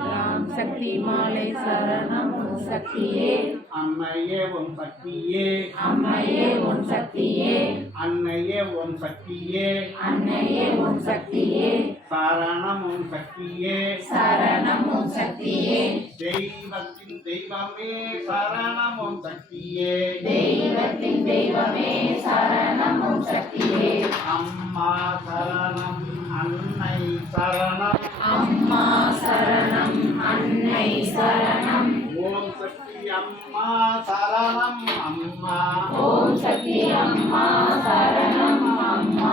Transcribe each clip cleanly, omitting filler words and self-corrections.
ராம் சக்தி மாலை சரணம் ஓம் சக்தியே. அம்மையே ஓம் சக்தியே. அம்மையே ஓம் சக்தியே. அன்னையே ஓம் சக்தியே. அன்னையே ஓம் சக்தியே. சரணம் ஓம் சக்தியே. சரணம் ஓம் சக்தியே. தெய்வத்தின் தெய்வமே சரணம் ஓம் சக்தியே. தெய்வத்தின் தெய்வமே சரணம் ஓம் சக்தியே. அம்மா சரணம் அன்னை சரணம். அம்மா சரணம் அன்னை சரணம். ஓம் சக்தி அம்மா சரணம் அம்மா. ஓம் சக்தி அம்மா சரணம் அம்மா.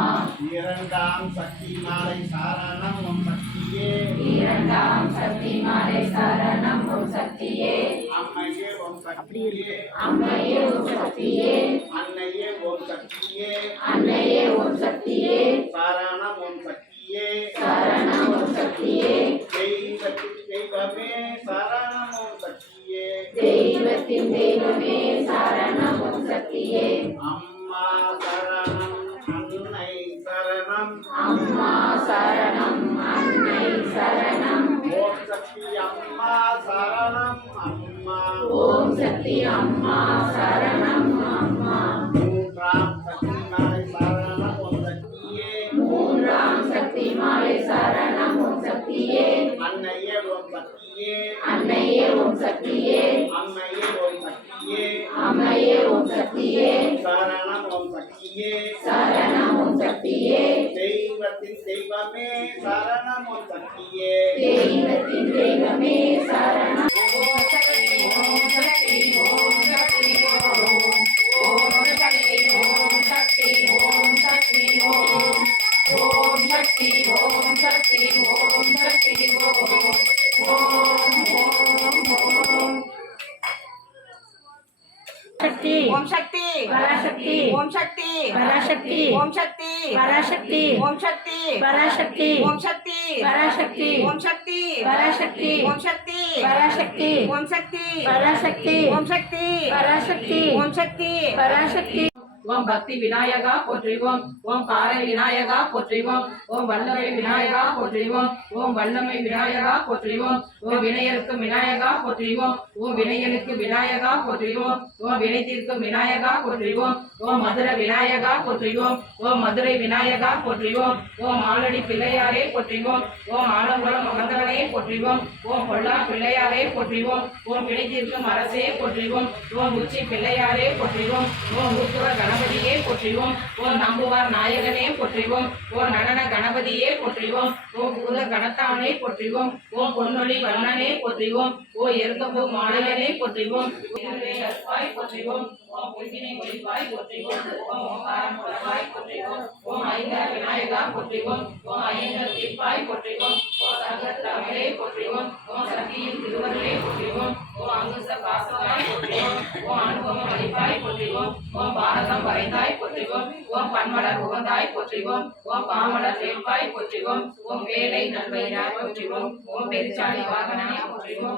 இரண்டாம் சக்தி மாலை சரணம் ஓம் சக்தியே. இரண்டாம் சக்தி மாலை சரணம் ஓம் சக்தியே. அம்மையே ஓம் சக்தியே. அம்மையே ஓம் சக்தியே. அன்னையே ஓம் சக்தியே. அன்னையே ஓம் சக்தியே. சரணம் ஓம் சக்தியே. சரணம் ஓம் சக்தியே. தெய்வத்தின் தெய்வமே சரணம் ஓம் சக்தியே. தெய்வத்தின் தெய்வமே சரணம் ஓம் சக்தியே. அம்மா சரணம் அன்னை சரணம். அம்மா சரணம் அன்னை சரணம். ஓம் சக்தி அம்மா சரணம் அம்மா. ஓம் சக்தி அம்மா சரணம் அம்மா. மூன்றாம் சக்தி மாலை சரணம் ஓம் சக்தியே. மூன்றாம் சக்தி மாலை சரணம் ஓம் சக்தியே. அன்னையே ஓம் சக்தியே. அன்னையே ஓம் சக்தியே. அம்மையே ஓம் சக்தியே. அம்மையே ஓம் சக்தியே. சரணம் ஓம் சக்தியே. சரணம் ஓம் சக்தியே. தெய்வத்தின் தெய்வமே சரணம் ஓம் சக்தியே. தெய்வத்தின் தெய்வமே சரணம். ஓம் சக்தி ஓம் சக்தி ஓம் சக்தி ஓம். ஓம் சக்தி ஓம் சக்தி ஓம் சக்தி ஓம். ஓம் சக்தி ஓம் சக்தி ஓம் சக்தி ஓம். ஓம் ஓம் ஓம் சக்தி ஓம் சக்தி பராசக்தி ஓம் சக்தி பராசக்தி ஓம் சக்தி பராசக்தி ஓம் சக்தி பராசக்தி ஓம் சக்தி பராசக்தி ஓம் சக்தி பராசக்தி ஓம் சக்தி பராசக்தி ஓம் சக்தி பராசக்தி ஓம் சக்தி பராசக்தி ஓம் சக்தி பராசக்தி. ஓம் பக்தி விநாயகா போற்றிவோம். ஓம் காரை விநாயகா போற்றிவோம். ஓம் வல்லமை விநாயகா போற்றிவோம். ஓம் வல்லமை விநாயகா போற்றிவோம். ஓம் வினையருக்கு விநாயகா போற்றிவோம். ஓம் வினையனுக்கு விநாயகா போற்றிவோம். ஓம் வினை தீர்க்கும் விநாயகா போற்றிவோம். ஓம் மதுர விநாயகா போற்றிவோம். ஓம் மதுரை விநாயகா போற்றிவோம். ஓம் ஆலடி பிள்ளையாரே போற்றிவோம். ஓம் ஆலங்குளம் மகந்தவனே போற்றிவோம். ஓம் பொல்லா பிள்ளையாரே போற்றிவோம். ஓம் வினை தீர்க்கும் அரசே போற்றிவோம். ஓம் உச்சி பிள்ளையாரே போற்றிவோம். ஓம் ஊத்துவ கணபதியே போற்றிவோம். ஓம் நம்புவார் நாயகனே போற்றிவோம். ஓம் நடன கணபதியே போற்றிவோம். ஓம் பூத கணத்தானே போற்றிவோம். ஓம் பொன்னொழி வண்ணனே போற்றிவோம். ஓ எருக்கம்பு மாலையனே போற்றிவோம். அற்பாய் போற்றிவோம். ஓம் பொய்கினை ஒளிப்பாய் போற்றிவோம். ஓம் ஓங்காரம் புலவாய் போற்றிவோம். ஓம் ஐங்கர விநாயகா போற்றிவோம். ஓம் ஐயங்கர் தீர்ப்பாய் போற்றிவோம். ஓம் சங்கர் தமிழே போற்றிவோம். ஓம் சக்தியின் திருவருளே போற்றிவோம். ஓம் அங்குச பாசமாய் போற்றிவோம். ஓம் அனுபவம் அளிப்பாய் போற்றிவோம். ஓம் பாரதம் வரைந்தாய் போற்றிவோம். ஓம் பன்மலர் உகந்தாய் போற்றிவோம். ஓம் பாமலர் வேட்பாய் போற்றிவோம். ஓம் வேலை நல்வயிறாய் போற்றிவோம். ஓம் பெருச்சாளி வாகனனே போற்றிவோம்.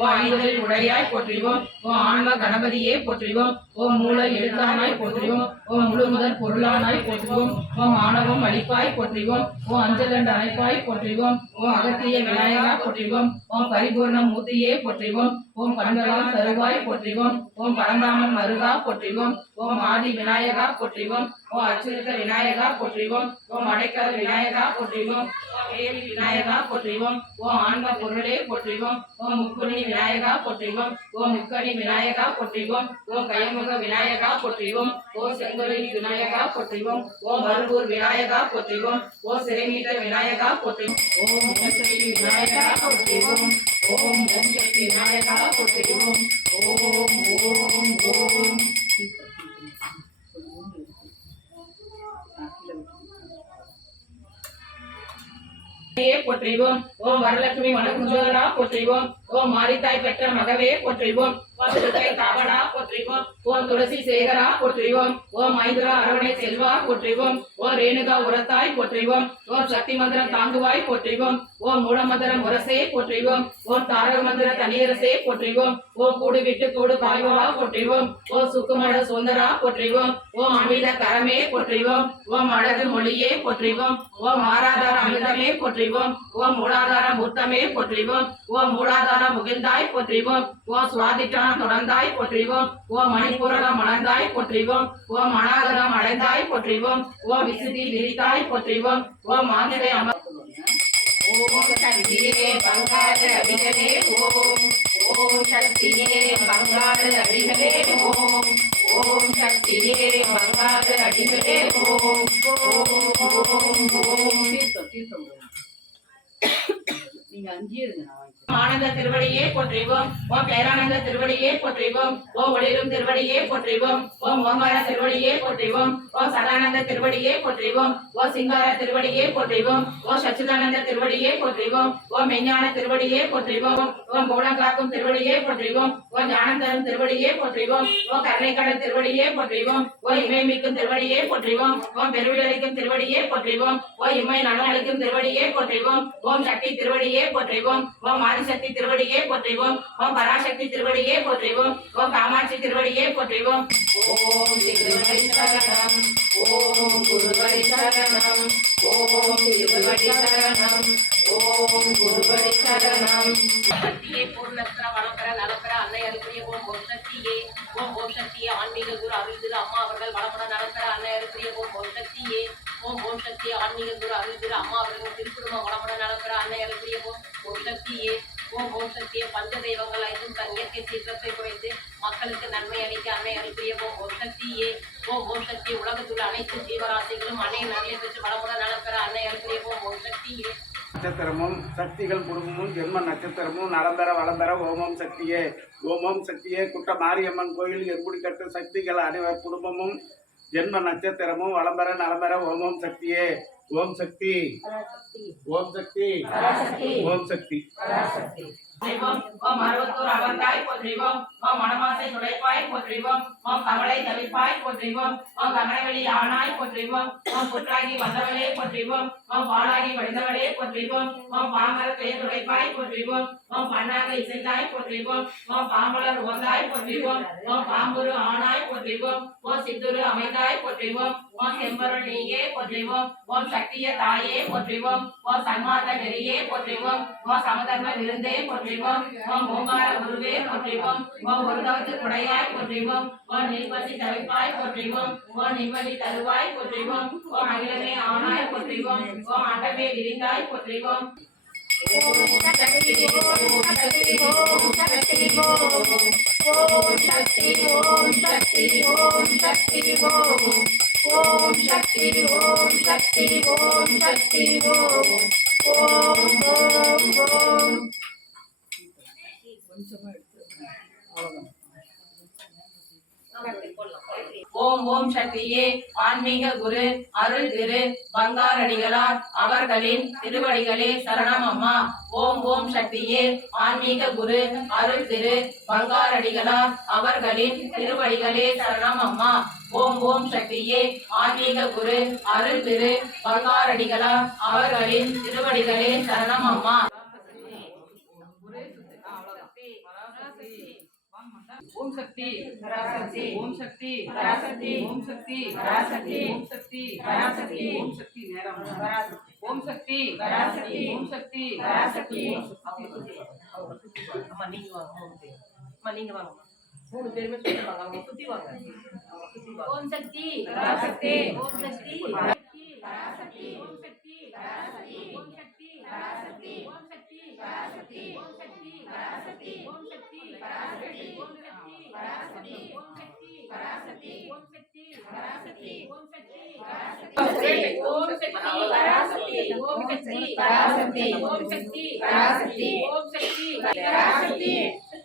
ஓம் ஐந்தரில் உடையாய் போற்றிவோம். ஓம் ஆன்ம கணபதியே போற்றிவோம். ஓம் மூல எழுத்தானாய் போற்றிவோம். ஓம் முழுமுதற் பொருளானாய் போற்றுவோம். ஓம் ஆணவம் அளிப்பாய் போற்றிவோம். ஓம் அஞ்சலண்ட் அணைப்பாய் போற்றிவோம். ஓம் அகத்திய விநாயகா போற்றிவோம். ஓம் பரிபூர்ண மூர்த்தியே போற்றிவோம். ஓம் பண்பலாம் தருவாய் போற்றிவோம். ஓம் பரந்தாமன் மருகா போற்றிவோம். ஓம் ஆதி விநாயகா போற்றிவோம். ஓம் அச்சுறுத்த விநாயகா போற்றிவோம். ஓம் அடைக்கல விநாயகா போற்றிவோம். ஓம் வேலி விநாயகா போற்றிவோம். ஓம் ஆன்ம பொருளே போற்றிவோம். ஓம் முக்குணி விநாயகா போற்றிவோம். ஓம் முக்கணி விநாயகா போற்றிவோம். ஓம் கயமுக விநாயகா போற்றிவோம். ஓம் செங்கொலி விநாயகா போற்றிவோம். ஓம் மருகூர் விநாயகா போற்றிவோம். ஓம் சிறைமீட்ட விநாயகா போற்றிவோம். ஓம் சக்தி விநாயகா போற்றிவோம். ஓம் ஓம் சக்தி விநாயகா போற்றிவோம். ஓம் ஓம் ஓம் போற்றிவோம். ஓம் வரலட்சுமி மனகுஞ்சோதரா போற்றிவோம். ஓம் மாரித்தாய் பெற்ற மகவே போற்றிவோம். ஓம் துர்க்கை காவலா போற்றிவோம் ஓம் துளசி சேகரா போற்றிவோம் ஓம் ஐந்துரா அரவணை செல்வா போற்றிவோம் ஓம் ரேணுகா உரத்தாய் போற்றிவோம் ஓம் சக்தி மந்திரம் தாங்குவாய் போற்றிவோம் ஓம் மூலமந்திரம் முரசே போற்றிவோம் ஓம் தாரக மந்திர தனியரசே போற்றிவோம் ஓம் கூடு விட்டு கூடு காய்வா போற்றிவோம் ஓம் சுக்குமட சுந்தரா போற்றிவோம் ஓம் அமிர்த கரமே போற்றிவோம் ஓம் அழகு மொழியே போற்றிவோம் ஓம் ஆராதார அமிர்தமே போற்றிவோம் ஓம் மூலாதார மூர்த்தமே போற்றிவோம் ஓம் மூலாதார முகிழ்ந்தாய் போற்றிவோம் ஓம் சுவாதிட்டான தொடர்ந்தாய் போற்றிவோம் ஓம் மணிப்பூரகம் மலர்ந்தாய் போற்றிவோம் ஓம் அநாகரம் அடைந்தாய் போற்றிவோம் ஓம் விசுதி விரித்தாய் போற்றிவோம் ஓம் ஆங்கிலே அமர் ஓம் சக்தியே பங்காள அடிகளே ஓம் ஓம் சக்தியே பங்காள அடிகளே ஓம் ஓம் சக்தியே பங்காள அடிகளே ஓம் ஓம் ஓம் ஓம் தீர்த்தம் நீங்க அங்கேயே இருங்க நான் ஆனந்த திருவடியே போற்றிவோம் ஓம் பேரானந்த திருவடியே போற்றிவோம் ஓம் ஒளிரும் திருவடியே போற்றிவோம் ஓம் ஓங்கார திருவடியே போற்றிவோம் ஓம் சதானந்த திருவடியே போற்றிவோம் ஓம் சிங்கார திருவடியே போற்றிவோம் ஓம் சச்சிதானந்த திருவடியே போற்றிவோம் ஓம் மெஞ்ஞான திருவடியே போற்றிவோம் ஓம் மூலங்காக்கும் திருவடியே போற்றிவோம் ஓம் ஞானந்தரும் திருவடியே போற்றிவோம் ஓம் கருணைக்கடல் திருவடியே போற்றிவோம் ஓம் இமை மிக்கும் திருவடியே போற்றிவோம் ஓம் பெருவிடலிக்கும் திருவடியே போற்றிவோம் ஓம் இம்மை நலனளிக்கும் திருவடியே போற்றிவோம் ஓம் சக்தி திருவடியே போற்றிவோம் ஓம் ஆதிசக்தி திருவடியே போற்றிவோம் ஓம் பராசக்தி திருவடியே போற்றிவோம் ஓம் காமாட்சி திருவடியே போற்றிவோம் ஓம் திருவடி சரணம் ஓம் குருவடி சரணம் ஓம் திருவடி சரணம் ஓம் குருவடி சரணம் சக்தியே பூர்ணஸ்தர வளம்பெற நலம்பெற அன்னை அருள்புரிய ஓம் சக்தியே ஓம் சக்தியே ஆன்மீக குரு அருள் திரு அம்மா அவர்கள் வளமுட நலம்பெற அன்னை அருள்புரிய ஓம் சக்தியே ஓம் சக்தியே ஆன்மீக குரு அருள் திரு அம்மா அவர்கள் திருக்குடும்பம் வளமுட நலம்பெற அன்னை அருள்புரிய ஓம் சக்தியே ஓம் சக்தியே பஞ்ச தெய்வங்கள் ஐந்தும் தன் இயற்கை சீற்றத்தை குறைத்து மக்களுக்கு நன்மை அளிக்க அன்னை அருள்புரிய ஓம் சக்தியே ஓம் சக்தி உலகத்துள்ள அனைத்து ஜீவராசிகளும் அன்னை நன்மை பெற்று வளமுட நலம்பெற அன்னை அருள்புரிய ஓம் சக்தியே நட்சத்திரமும் சக்திகள் குடும்பமும் ஜென்ம நட்சத்திரமும் நலம்பெற வளம்பெற ஓமம் சக்தியே ஓமம் சக்தியே குட்ட மாரியம்மன் கோயில் எருமுடிக்கட்டு சக்திகள் அனைவர் குடும்பமும் ஜென்ம நட்சத்திரமும் வளம்பெற நலம்பெற ஓமம் சக்தியே ஓம் சக்தி ஓம் சக்தி ஓம் சக்தி ஓம் அறுபத்தோர் அமர்ந்தாய் போற்றிவோம் ஓம் மணமாசை துடைப்பாய் போற்றிவோம் ஓம் கவலை தவிப்பாய் போற்றிவோம் ஓம் கங்கணவெளி ஆனாய் போற்றிவோம் ஓம் புற்றாகி வந்தவளே போற்றிவோம் ஓம் பாலாகி வடிந்தவளே போற்றிவோம் ஓம் பாமர பெயர் துடைப்பாய் போற்றிவோம் ஓம் பண்ணாக இசைந்தாய் போற்றிவோம் ஓம் பாம்பலர் உவந்தாய் போற்றிவோம் ஓம் பாம்புரு ஆனாய் போற்றிவோம் ஓம் சித்துரு அமைந்தாய் போற்றிவோம் ஓம் செம்பருள் நீயே போற்றிவோம் ஓம் சக்திய தாயே போற்றிவோம் ஓம் சன்மார்க்க நெறியே போற்றிவோம் ஓம் சமதர்ம விருந்தே போற்றிவோம் ஓம் ஓங்கார குருவே போற்றிவோம் ஓம் ஒருதவத்து குடையாய் போற்றிவோம் ஓம் நீர்பசி தவிப்பாய் போற்றிவோம் ஓம் நிம்மதி தருவாய் போற்றிவோம் ஓம் அகிலமே ஆனாய் போற்றிவோம் ஓம் அண்டமே விரிந்தாய் போற்றிவோம் ஓம் சக்தி ஓம் சக்தி ஓம் சக்தி ஓம் சக்தி ஓம் சக்தி ஓம் சக்தி ஓம் சக்தி ஓம் சக்தி ஓம் சக்தி ஓம் ஓம் ஓம் சக்தியே ஆன்மீக குரு அருள் திரு பங்காரடிகளார் அவர்களின் திருவடிகளே சரணம் அம்மா ஓம் சக்தியே ஆன்மீக குரு அருள் திரு பங்காரடிகளார் அவர்களின் திருவடிகளே சரணம் அம்மா ஓம் சக்தியே ஆன்மீக குரு அருள் திரு பங்காரடிகளார் அவர்களின் திருவடிகளே சரணம் அம்மா ஓம் சக்தி பராசக்தி ஓம் சக்தி பராசக்தி ஓம் சக்தி பராசக்தி ஓம் சக்தி பராசக்தி ஓம் சக்தி நேரம் பராசக்தி ஓம் சக்தி பராசக்தி ஓம் சக்தி பராசக்தி அம்மா நீங்க வாங்க அம்மா நீங்க வாங்க மூணு பேருமே சொல்லுவாங்க அவங்க சுத்தி வாங்க ஓம் சக்தி பராசக்தி ஓம் சக்தி பராசக்தி ஓம் சக்தி பராசக்தி ஓம் சக்தி பராசக்தி ஓம் சக்தி பராசக்தி ஓம் சக்தி பராசக்தி ஓம் சக்தி பராசக்தி ஓம் சக்தி பராசக்தி ஓம் சக்தி பராசக்தி ஓம் சக்தி பராசக்தி ஓம் சக்தி பராசக்தி ஓம் சக்தி பராசக்தி ஓம் சக்தி பராசக்தி ஓம் சக்தி பராசக்தி ஓம் சக்தி பராசக்தி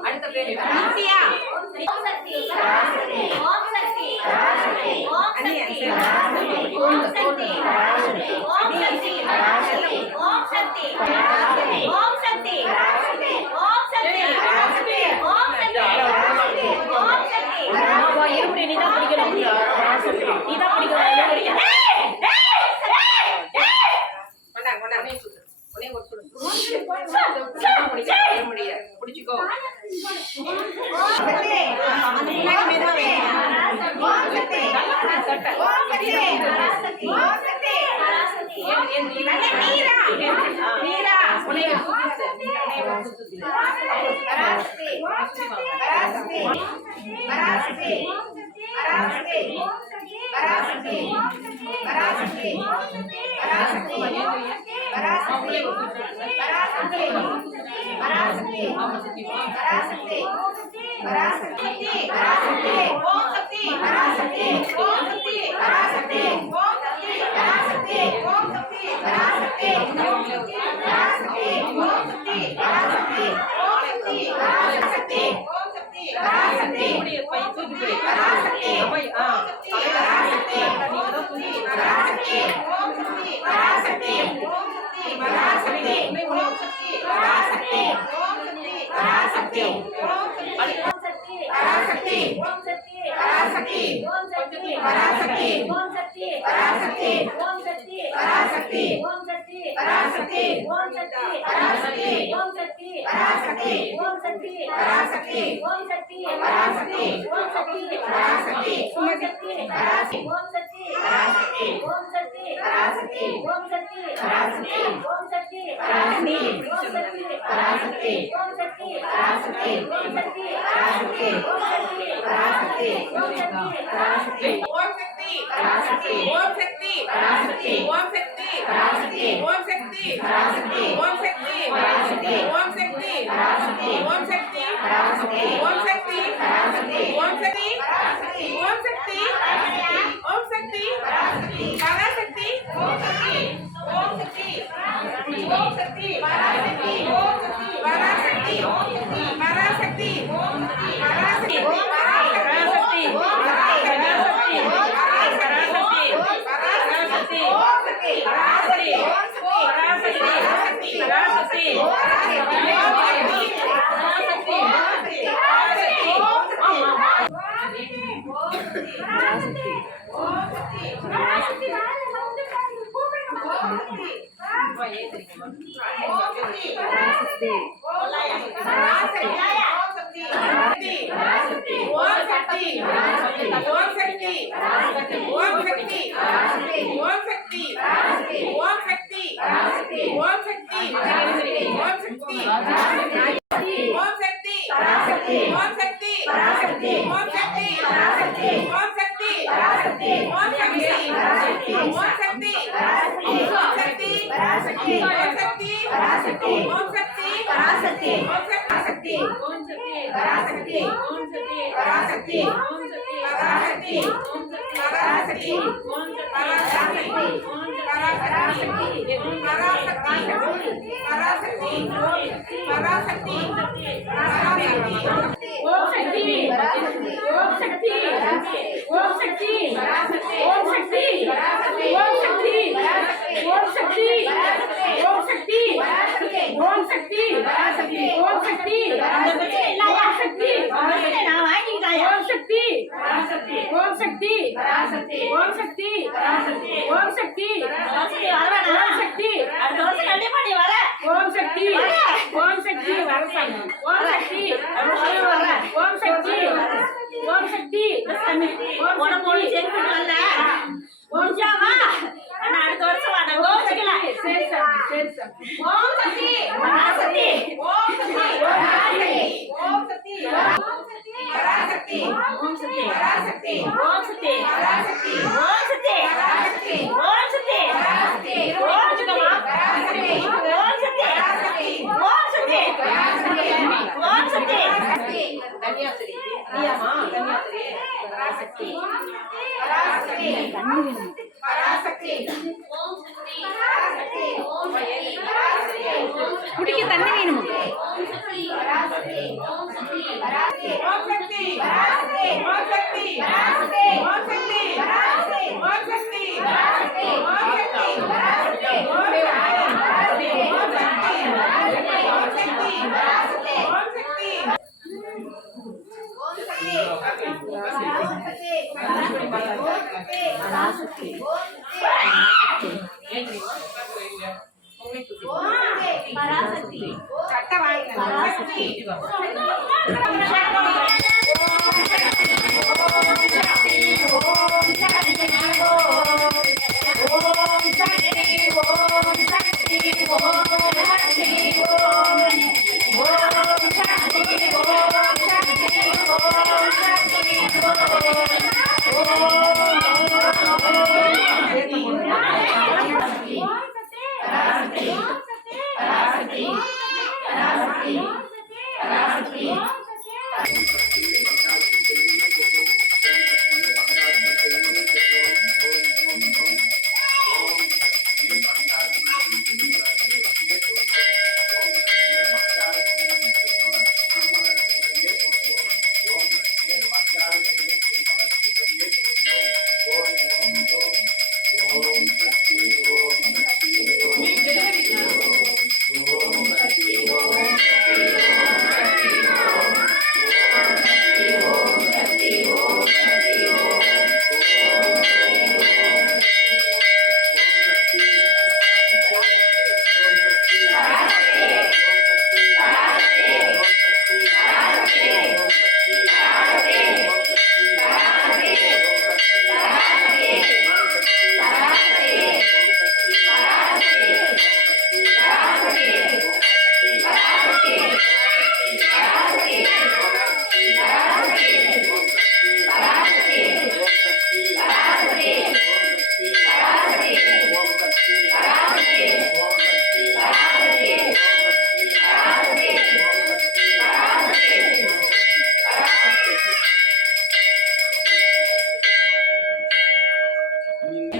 அடுத்த பேர் நித்யா நீதான் பிடிக்கணும் நீதான் பிடிக்கணும் பிடிச்சிக்கோ பராசக்தி ஓம் சக்தி பராசக்தி ஓம் சக்தி பராசக்தி ஓம் சக்தி பராசக்தி ஓம் சக்தி பராசக்தி ஓம் சக்திமா பராசக்தி ஓம் சக்தி பராசக்தி ஓம் சக்தி பராசக்தி ஓம் சக்தி பராசக்தி கன்னியாஸ்திரி நீயாமா கன்னியாஸ்திரி பராசக்தி பராசக்தி பராசக்தி ஓம் சக்தி பராசக்தி ஓம் சக்தி பராசக்தி குடிக்க தண்ணி வேணுமா ஓம் சக்தி பராசக்தி ஓம் சக்தி பராசக்தி ஓம் சக்தி பராசக்தி ஓம் சக்தி பராசக்தி ஓம் சக்தி பராசக்தி ஓம் சக்தி பராசக்தி ஓம் சக்தி பராசக்தி ஓம் சக்தி பராசக்தி ஓம் சக்தி பராசக்தி ஓம் சக்தி பராசக்தி சட்ட வாங்க பராசக்தி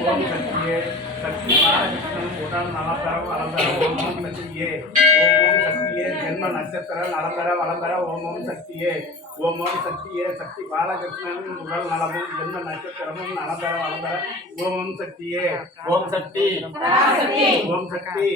ஓம் சக்தியே சக்தி பாலகிருஷ்ணன் உடல் நலம்பெற வளம்பெற ஓம் ஓம் சக்தியே ஓம் ஓம் சக்தியே ஜென்ம நட்சத்திர நலம்பெற வளம்பெற ஓம் ஓம் சக்தியே ஓம் ஓம் சக்தியே சக்தி பாலகிருஷ்ணன் உடல் நலமும் ஜென்ம நட்சத்திரமும் நலம்பெற வளம்பெற ஓம் ஓம் சக்தியே ஓம் சக்தி ஓம் சக்தி ஓம் சக்தி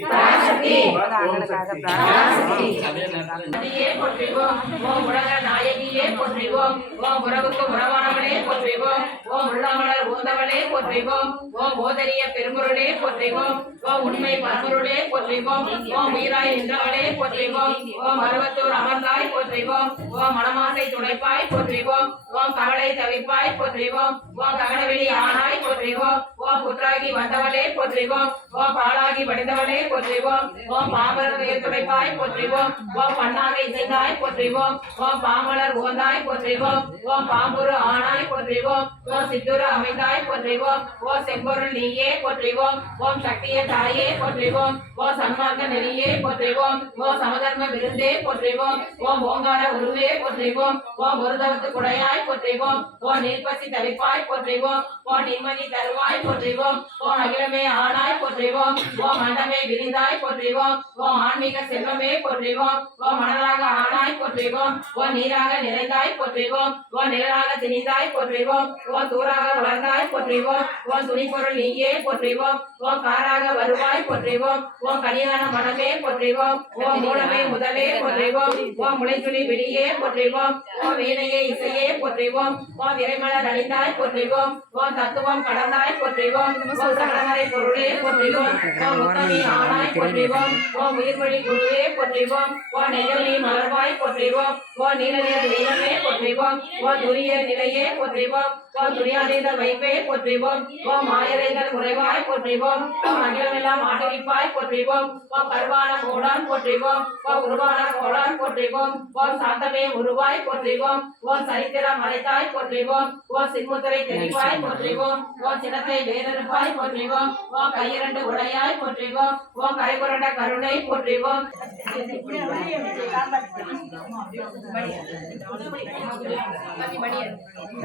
நாயகியே போற்றிவோம் ஓம் உலக நாயகியே போற்றிவோம் ஓம் உறவுக்கு உறவானவளே போற்றிவோம் ஓம் உள்ளமலர் ஊந்தவளே போற்றிவோம் ஓம் ஓதரிய பெரும்பொருளே போற்றிவோம் ஓம் உண்மை பரம்பொருளே போற்றிவோம் ஓம் உயிராய் நின்றவளே போற்றிவோம் ஓம் அறுபத்தோர் அமர்ந்தாய் போற்றிவோம் ஓம் மனமாசை துடைப்பாய் போற்றிவோம் ஓம் கவலை தவிப்பாய் போற்றிவோம் ஓம் ககனவெளி ஆனாய் போற்றிவோம் ஓம் புற்றாகி வந்தவளே போற்றிவோம் ஓம் பாலாகி வடிந்தவளே போற்றிவோம் ஓம் பாமரர் துடைப்பாய் போற்றிவோம் ஓம் பண்ணாக இசைந்தாய் போற்றிவோம் ஓம் பாமலர் ஓந்தாய் போற்றிவோம் ஓம் பாம்புரு ஆனாய் போற்றிவோம் ஓம் சித்துரு அமைந்தாய் போற்றிவோம் ஓம் செம்பொருள் நீயே போற்றிவோம் ஓம் சக்திய தாயே போற்றிவோம் ஓம் சன்மார்க்க நெறியே போற்றிவோம் ஓம் சமதர்ம விருந்தே போற்றிவோம் ஓம் ஓங்கார உருவே போற்றிவோம் ஓம் ஒருதவத்து குடையாய் போற்றிவோம் ஓம் நீர்ப்பசி தவிப்பாய் போற்றிவோம் ஓம் நிம்மதி தருவாய் போற்றிவோம் ஓம் அகிலமே ஆனாய் போற்றிவோம் ஓம் மண்டமே விரிந்தாய் போற்றிவோம் ஓம் ஆன்மீக செல்வமே போற்றிவோம் ஓம் மணலாக ஆனாய் போற்றிவோம் ஓம் நீராக நிறைந்தாய் போற்றிவோம் ஓம் நிழலாக திணிந்தாய் போற்றிவோம் ஓம் தூராக வளர்ந்தாய் போற்றிவோம் ஓம் துணிப்பொருள் நீயே போற்றிவோம் ஓம் காராக வருவாய் போற்றிவோம் ஓம் கனியான மனமே போற்றிவோம் ஓம் மூலமே முதலே போற்றிவோம் ஓம் முளைத்துளி வெளியே போற்றிவோம் ஓம் வீணையே இசையே போற்றிவோம் ஓம் விரைமலர் அணிந்தாய் போற்றிவோம் ஓம் தத்துவம் கடந்தாய் போற்றிவோம் ஓம் சகலமறை பொருளே போற்றிவோம் ஓம் முத்தமி ஆனாய் போற்றிவோம் ஓம் உயிர்மொழி குருவே போற்றிவோம் ஓம் நெய்யொலி மலர்வாய் போற்றிவோம் ஓம் நீலநீர் தெய்வமே போற்றிவோம் ஓம் துரிய நிலையே போற்றிவோம் ஓம் துணியாதீத வைப்பே போற்றிவோம் ஓம் ஆயிரைதல் உறைவாய் போற்றிவோம் ஓம் அகிலமெல்லாம் ஆடுவிப்பாய் போற்றிவோம் ஓம் கருவான கோடான் போற்றிவோம் ஓம் உருவான கோடான் போற்றிவோம் ஓம் சாந்தமே உருவாய் போற்றிவோம் ஓம் சரித்திரம் மறைத்தாய் போற்றிவோம் ஓம் சின்முத்திரை தெளிவாய் போற்றிவோம் ஓம் சினத்தை வேறறுப்பாய் போற்றிவோம் ஓம் கையிரண்டு உடையாய் போற்றிவோம் ஓம் கரைபுரண்ட கருணை போற்றிவோம்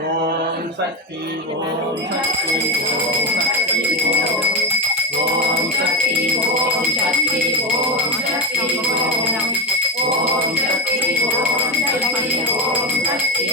ஓம் சக்தி ஓம் சக்தி ஓம் சக்தி ஓம் சக்தி ஓம் சக்தி ஓம் சக்தி ஓம் சக்தி ஓம் சக்தி ஓம் சக்தி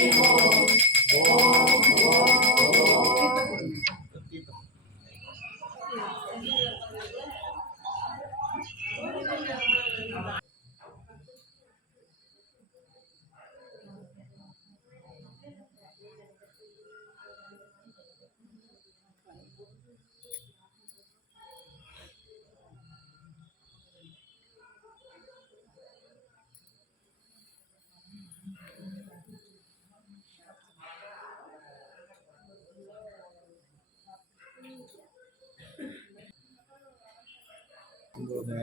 போது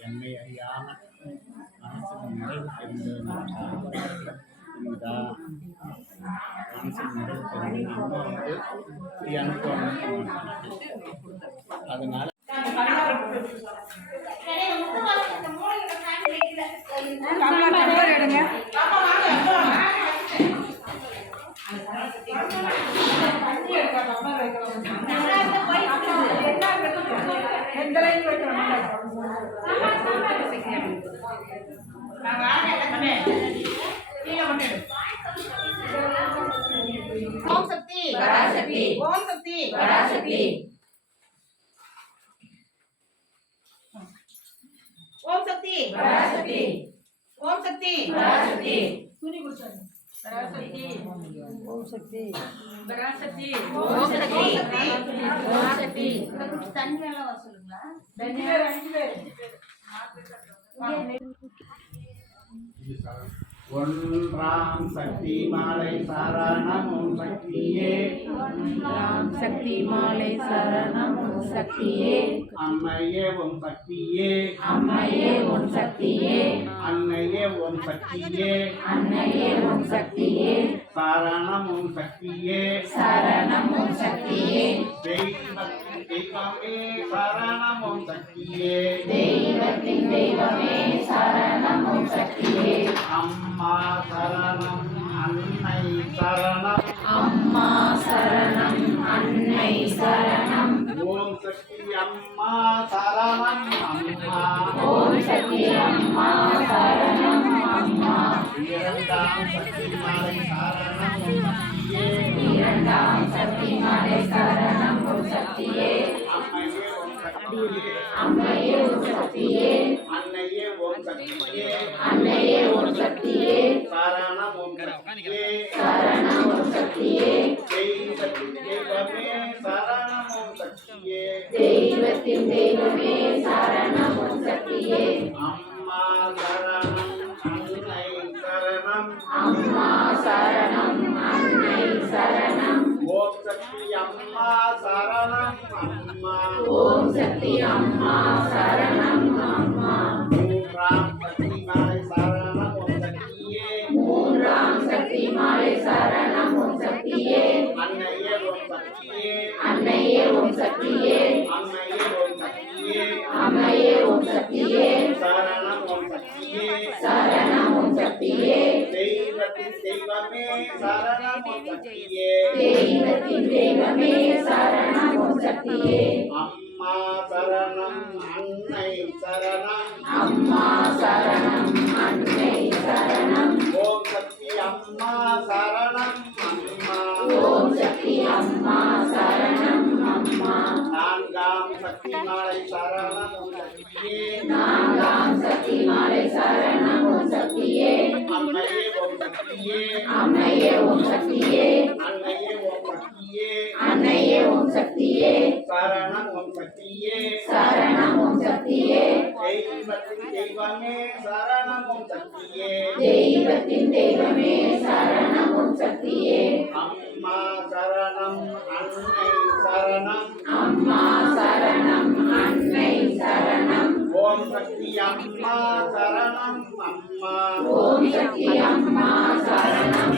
என்னை அறியாமல் மனசில் நிறைவு தெரிந்த இந்த மனசில் நிறைவு தெரிந்த நம்ம இப்படி அனுப்பணும். அதனால ஓம் சக்தி பராசக்தி ஓம் சக்தி பராசக்தி ஓம் சக்தி பராசக்தி ஓம் சக்தி பராசக்தி பராசக்தி ஓம் சக்தி பராசக்தி ஓம் சக்தி ஓம் சக்தி தண்ணி வேலை வர சொல்லுங்களா ஒன்றாம் சக்தி மாலை சரணம் ஓம் சக்தியே ராம் சக்தி மாலை சரணம் ஓம் சக்தியே அம்மையே ஓம் சக்தியே அம்மையே ஓம் சக்தியே அன்னையே ஓம் சக்தியே அன்னையே ஓம் சக்தியே சரணம் ஓம் சக்தியே சரணம் ஓம் சக்தியே தெய்வத்தின் தெய்வமே சரணம் ஓம் சக்தியே தெய்வத்தின் தெய்வமே சரணம் ஓம் சக்தியே அம்மா சரணம் அன்னை சரணம் அம்மா சரணம் அன்னை சரணம் ஓம் சக்தி அம்மா சரணம் அம்மா ஓம் சக்தி அம்மா சரணம் அம்மா இரண்டாம் சக்தி மாலை சரணம் ஓம் சக்தியே இரண்டாம் சக்தி மாலை சரணம் ஓம் சக்தியே அம்மையே ஓம் சக்தியே அம்மையே ஓம் சக்தியே அன்னையே ஓம் சக்தியே அன்னையே ஓம் சக்தியே சரணம் ஓம் சக்தியே சரணம் ஓம் சக்தியே தெய்வத்தின் தெய்வமே சரணம் ஓம் சக்தியே தெய்வத்தின் தெய்வமே சரணம் ஓம் சக்தியே அம்மா சரணம் அன்னை சரணம் அம்மா சரணம் அன்னை சரணம் ஓம் சக்தி அம்மா சரணம் அம்மா ஓம் சக்தி அம்மா சரணம் அம்மா மூன்றாம் சக்தி மாலை சரணம் ஓம் சக்தியே மூன்றாம் சக்தி மாலை சரணம் ஓம் சக்தியே அன்னையே ஓம் சக்தியே அன்னையே ஓம் சக்தியே அன்னையே ஓம் சக்தியே அம்மையே ஓம் சக்தியே சரணம் ஓம் சக்தியே சரணம் ஓம் சக்தியே தெய்வத்தின் தெய்வமே சரணம் ஓம் சக்தியே தெய்வத்தின் தெய்வமே சரணம் ஓம் சக்தியே அம்மா சரணம் அன்னை சரணம் அம்மா சரணம் அன்னை சரணம் ஓம் சக்தி அம்மா சரணம் அம்மா ஓம் சக்தி அம்மா சரணம் அம்மா நான்காம் சக்தி மாலை சரணம் ஓம் சக்தியே நான்காம் சக்தி மாலை சரணம் ஓம் சக்தியே அம்மையே ஓம் சக்தியே அம்மையே ஓம் சக்தியே அன்னையே ஓம் சக்தியே அன்னையே ஓம் சக்தியே சரணம் ஓம் சக்தியே சரணம் ஓம் சக்தியே தெய்வத்தின் தெய்வமே சரணம் ஓம் சக்தியே தெய்வத்தின் தெய்வமே சரணம் ஓம் சக்தியே அம்மா சரணம் அன்னை சரணம் அம்மா சரணம் அன்னை சரணம் ஓம் சக்தி அம்மா சரணம் அம்மா ஓம் சக்தி அம்மா சரணம்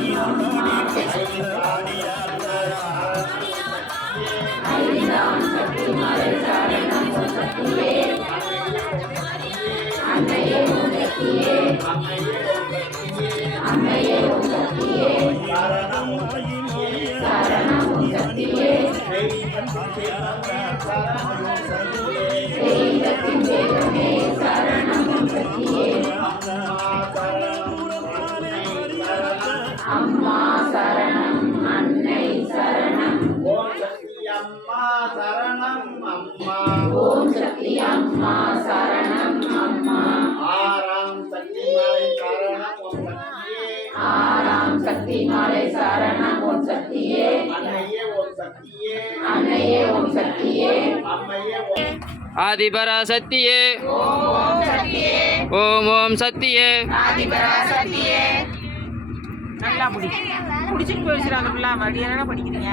ஐந்தாம் சக்தி மலை சரணம் சக்தியே அன்னையே ஓம் சக்தியே அன்னையே ஓம் சக்தியே சரணம் ஓம் சக்தியே தெய்வத்தின் தெய்வமே சரணம் ஓம் சக்தியே அம்மா சரணம் அன்னை சரணம் ஓம் சக்தி அம்மா சரணம் அம்மா ஓம் சக்தி அம்மா சரணம் அம்மா ஆறாம் சக்தி மலை சரணம் ஓம் சக்தியே ஆறாம் சக்தி மாலை சரணம் ஓம் சக்தியே அன்னையே ஓம் சக்தியே அன்னையே ஓம் சக்தியே அம்மையே ஓம் ஆதிபராசக்தியே ஓம் சக்தியே ஓம் ஓம் சக்தியே ஆதிபராசக்தியே நல்லா பிடி பிடிச்சிட்டு போயிடுச்சு அந்த பிள்ளை மறுபடியும் என்ன படிக்கிறீங்க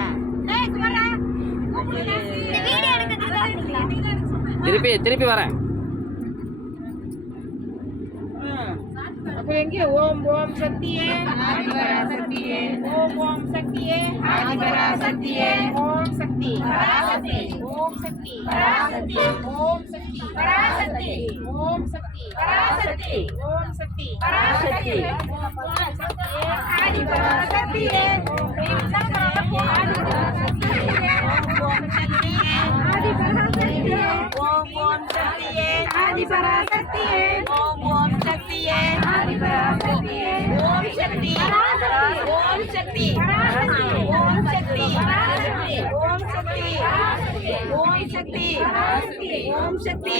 திருப்பி வரேன் அப்ப எங்க ஓம் ஓம் சக்தியே ஆதிபராசக்தியே ஓம் ஓம் சக்தியே ஆதிபராசக்தியே ஓம் சக்தி பராசக்தி ஓம் சக்தி பராசக்தி ஓம் சக்தி பராசக்தி ஓம் சக்தி பராசக்தி ஓம் சக்தி பராசக்தி ஆதிபராசக்தியே ஓம் ஓம் சக்தியே ஆதிபராசக்தியே ஓம் ஓம் சக்தியே ஆதிபராசக்தியே ஓம் சக்தி ஓம் சக்தி ஓம் சக்தி ஓம் சக்தி ஓம் சக்தி ஓம் சக்தி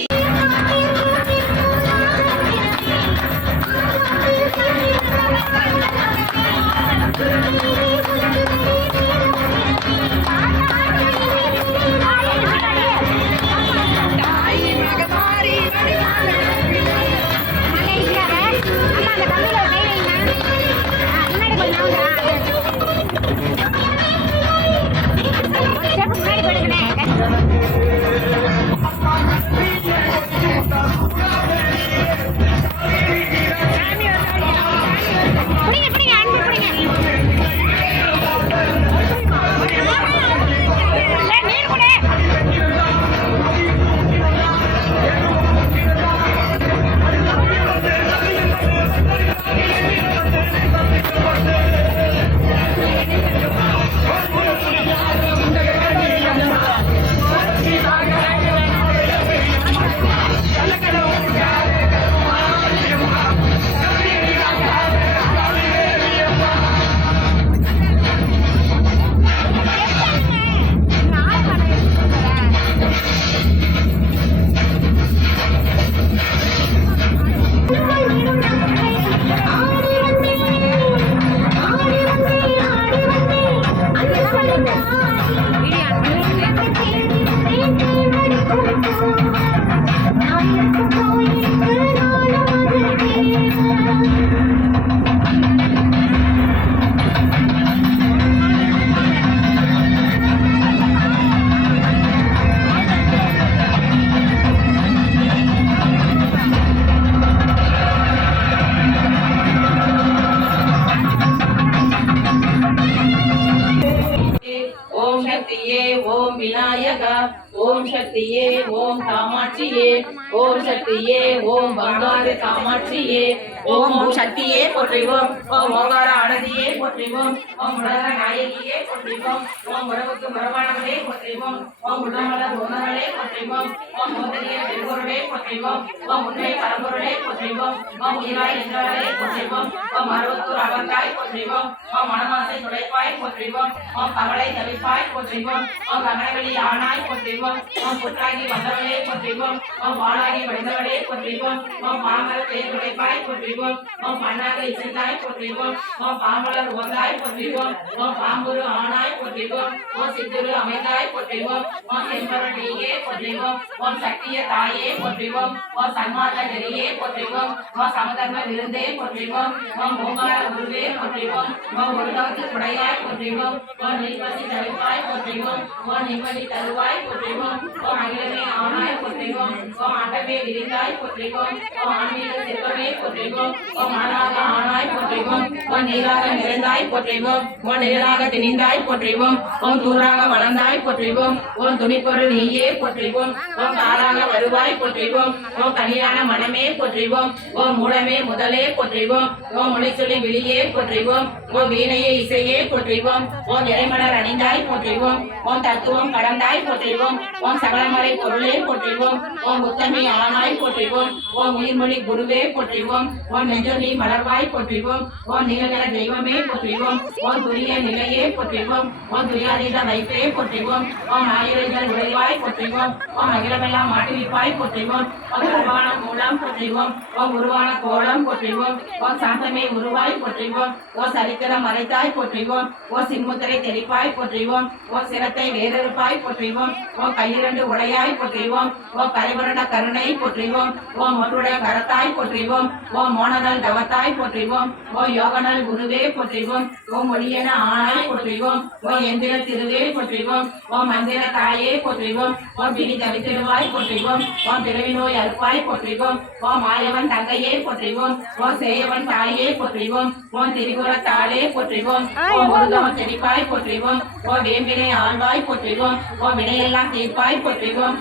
ஓம் சக்தியே ஓம் விநாயகா ஓம் சக்தியே ஓம் காமாட்சியே ஓம் சக்தியே ஓம் பங்காரு காமாட்சியே ஓம் ஓம் சக்தியே போற்றிவோம் ஓம் ஓங்கார ஆனதியே போற்றிவோம் ஓம் உலக நாயகியே போற்றிவோம் ஓம் உறவுக்கு மரபானவளே போற்றிவோம் ஓம் உடமல உணவளே போற்றிவோம் ஓம் மோதலிய பெருபொருளே போற்றிவோம் ஓம் உண்மை பரம்பொருளே போற்றிவோம் ஓம் உயிராய் என்றவளே போற்றிவோம் ஓம் அறுபத்தூர் அவர்காய் போற்றிவோம் ஓம் மனமாசை துடைப்பாய் போற்றிவோம் ஓம் கவலை தவிப்பாய் போற்றிவோம் ஓம் கங்கணவெளி ஆனாய் போற்றிவோம் போற்றிவோம் ஓம் புற்றாகி வந்தவளே போற்றிவோம் ஓம் பாலாகி வந்தவளே போற்றிவோம் ஓம் பாமர பேருடைப்பாய் போற்றிவோம் ஓம் பண்ணாக இசைந்தாய் போற்றிவோம் ஓம் பாமலர் ஓந்தாய் போற்றிவோம் ஓம் பாம்புரு ஆனாய் போற்றிவோம் ஓம் சித்துரு அமைந்தாய் போற்றிவோம் ஓம் செம்பரணியே போற்றிவோம் ஓம் சக்திய தாயே போற்றிவோம் ஓம் சன்மார்க்க நெறியே போற்றிவோம் ஓம் சமதர்ம விருந்தே போற்றிவோம் ஓம் ஓங்கார குருவே போற்றிவோம் ஓம் ஒருகாத்து குடையாய் போற்றிவோம் ஓம் நீர்பசி தவிப்பாய் போற்றிவோம் ஓம் நிம்மதி தருவாய் போற்றிவோம் ஓம் அகிலமே ஆனாய் போற்றிவோம் ஓம் ஆட்டமே விரிந்தாய் போற்றிவோம் ஓம் ஆன்மீக சிற்பமே போற்றிவோம் ஓம் ஆனாக ஆனாய் போற்றிவோம் ஓம் நீராக நிறைந்தாய் போற்றிவோம் ஓம் நிழலாக திணிந்தாய் போற்றிவோம் ஓம் தூராக வளர்ந்தாய் போற்றிவோம் ஓம் துணிப்பொருள் நீயே போற்றிவோம் ஓம் தாராக வருவாய் போற்றிவோம் ஓம் கல்யாண மனமே போற்றிவோம் ஓம் மூலமே முதலே போற்றிவோம் ஓம் மொழிச்சொல்லி விழியே போற்றிவோம் ஓம் வீணையே இசையே போற்றிவோம் ஓம் நிறைமலர் அணிந்தாய் போற்றிவோம் ஓம் தத்துவம் கடந்தாய் போற்றிவோம் ஓம் சகலமலை பொருளே போற்றிவோம் ஓம் உத்தமி ஆனாய் போற்றிவோம் ஓம் உயிர்மொழி குருவே போற்றிவோம் ஓம் நெஞ்சொலி மலர்வாய் போற்றிவோம் ஓம் நிகழ்நில தெய்வமே போற்றிவோம் ஓம் துரிய நிலையே போற்றிவோம் ஓம் துரியாதீத வைப்பே போற்றிவோம் ஓம் ஆயிரங்கள் உழைவாய் போற்றிவோம் ஓம் அகிலமெல்லாம் மாட்டுவிப்பாய் போற்றிவோம் ஓம் உருவான மூலம் போற்றிவோம் ஓம் உருவான கோலம் போற்றிவோம் ஓம் சாந்தமே உருவாய் போற்றிவோம் ஓம் சரித்திரம் மறைத்தாய் போற்றிவோம் ஓம் சின்முத்திரை தெளிப்பாய் போற்றிவோம் ஓம் சிரத்தை வேறறுப்பாய் போற்றிவோம் ஓம் கையிரண்டு உடையாய் போற்றிவோம் ஓம் கரைபுரண்ட கருணை போற்றிவோம் ஓம் ஒன்றுடைய கரத்தாய் போற்றிவோம் ஓம் மோனதல் தவத்தாய் போற்றிவோம் ஓம் யோகனல் குருவே போற்றிவோம் ஓம் ஒளியன ஆனாய் போற்றிவோம் ஓம் எந்திர திருவே போற்றிவோம் ஓம் மந்திர தாயே போற்றிவோம் ஓம் பிடி தவித்திடுவாய் போற்றிவோம் ஓம் பிறவி நோய் அறுப்பாய் போற்றிவோம் ஓம் மாயவன் தங்கையே போற்றிவோம் ஓம் சேயவன் தாயே போற்றிவோம் ஓம் திரிபுர தாளே போற்றிவோம் ஓம் முருகவன் தெளிப்பாய் போற்றிவோம் ஓம் வேம்பினை ஆழ்வாய் போற்றிவோம் ஓம் வினையெல்லாம் தீர்ப்பாய் போற்றிவோம்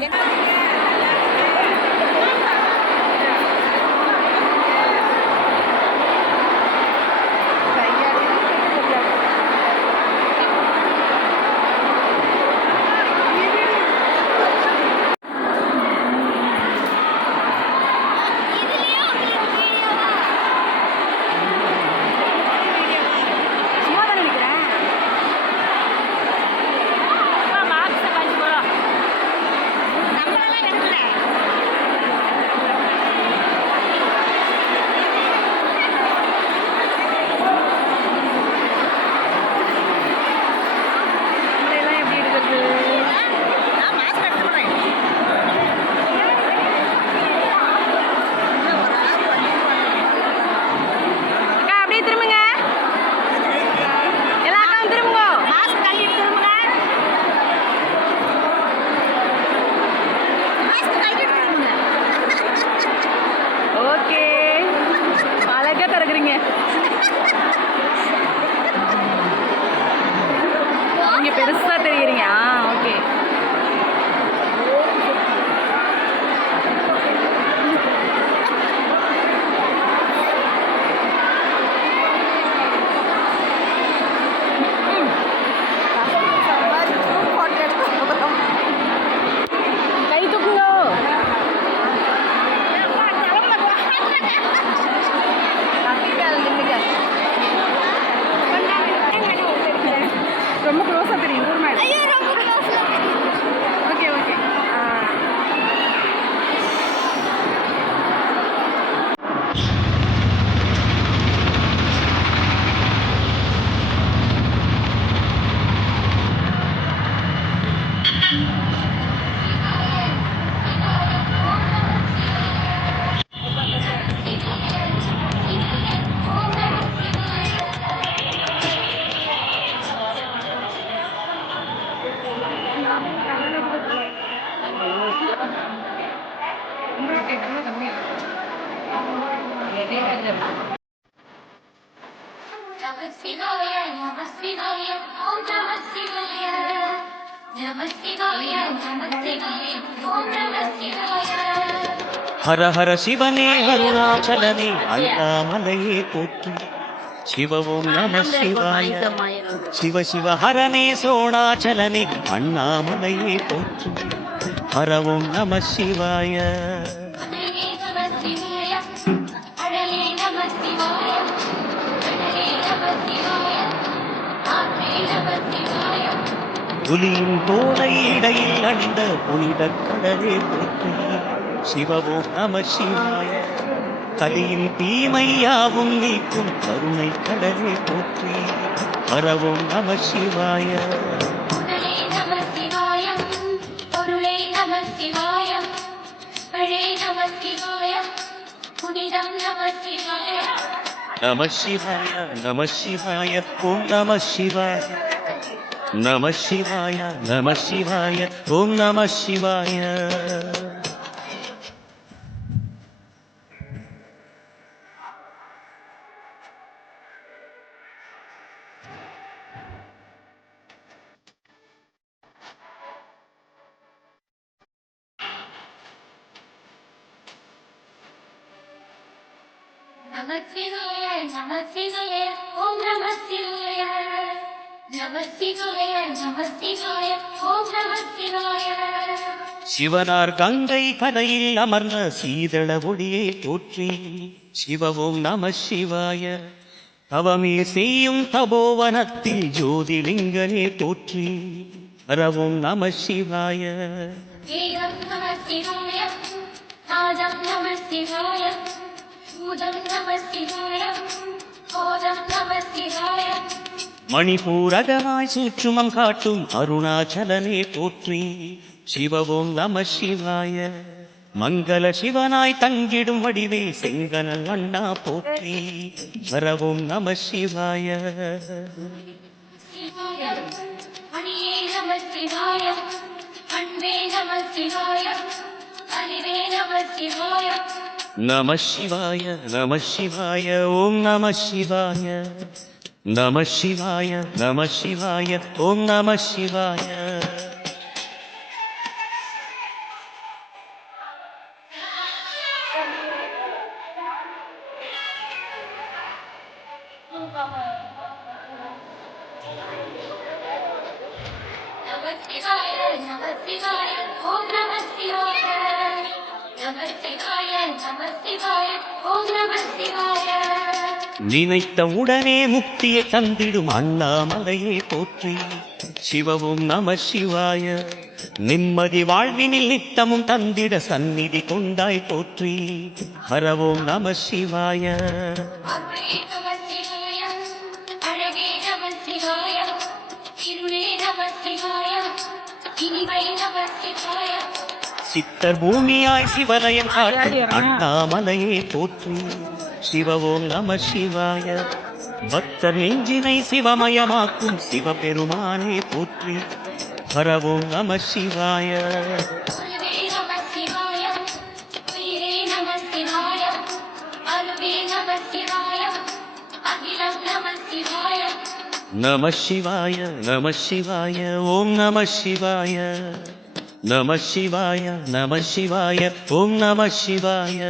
பெருசா தெரியுறீங்க. ஓகே. கை தூக்குங்க. ரொம்ப க்ளோஸா தெரியும். Okay okay. ஹர ஹர சிவனே அருணாச்சலனே அண்ணாமலையே போற்றி சிவவும் நம சிவாய சிவ சிவ ஹரனே சோணாச்சலனே அண்ணாமலையே போற்றி ஹரவும் நம சிவாய புலியின் தோலை இடையில் அணிந்த புனித கடலே போற்றி சிவவோம் நம சிவாய கலியின் தீமையாவும் நீக்கும் கருணை கடலே போற்றி பரவோம் நம சிவாய உடலே நம சிவாயம் பொருளே நம சிவாயம் பழே நம சிவாயம் புனிதம் நம சிவாயம் நம சிவாய நம சிவாய ஓம் நம சிவாய நம சிவாய நம சிவாய ஓம் நம சிவாய நம சிவாய நம சிவாய ஓம் நம சிவாய நம சிவாய நம சிவாய ஓம் நம சிவாய சிவனார் கங்கை கரையில் அமர்ந்த சீதள ஒளியை போற்றி சிவவோம் நம சிவாய தவமே செய்யும் தபோவனத்தில் ஜோதிலிங்கனே போற்றி பரவோம் நம சிவாய வேதம் நம சிவாய நாதம் நம சிவாய பூதம் நம சிவாய போதம் நம சிவாய மணிபூரகமாய் சூற்றுமம் காட்டும் அருணாச்சலனே போற்றி சிவவோம் நம சிவாய மங்கள சிவனாய் தங்கிடும் வடிவே செங்கனல் அண்ணா போற்றி வரவோம் நம சிவாய சிவாய மணியே நம சிவாய அன்பே நம சிவாய அறிவே நம சிவாய நம சிவாய நம சிவாய ஓம் நம சிவாய நம சிவாய நம சிவாய ஓம் நம சிவாய நம சிவாய நம சிவாய ஓம் நம சிவாய நம சிவாய நம சிவாய ஓம் நம சிவாய நினைத்த உடனே முக்தியை தந்திடும் அண்ணாமலையை போற்றி சிவவும் நம சிவாய நிம்மதி வாழ்வினில் நித்தமும் தந்திட சந்நிதி கொண்டாய் போற்றி ஹரவோம் நம சிவாய அன்பே நம சிவாய அழகே நம சிவாய இருளே நம சிவாய இனிமை நம சிவாய சித்தர் பூமியாய் சிவனயம் காட்டும் அண்ணாமலையை போற்றி சிவவோம் நம சிவாய பக்தர் நெஞ்சினை சிவமயமாக்கும் சிவபெருமானே போற்றி ஹரவோம் நம சிவாய அருவே நம சிவாய உயிரே நம சிவாய அருவே நம சிவாய அகிலம் நம சிவாய நம சிவாய நம சிவாய ஓம் நம சிவாய நம சிவாய நம சிவாய ஓம் நம சிவாய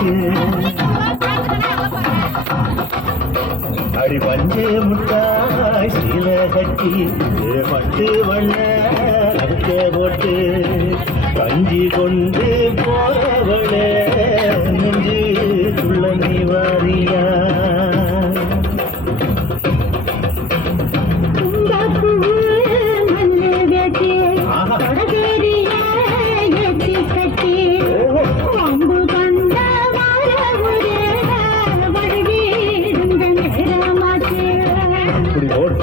விளக்கு அடி பஞ்சே முட்டாய் சீல கட்டி பட்டு வண்ண அறுக்க போட்டு கஞ்சி கொண்டு போறவளே நெஞ்சு துள்ள நீ வாரியா அப்படி ஓடு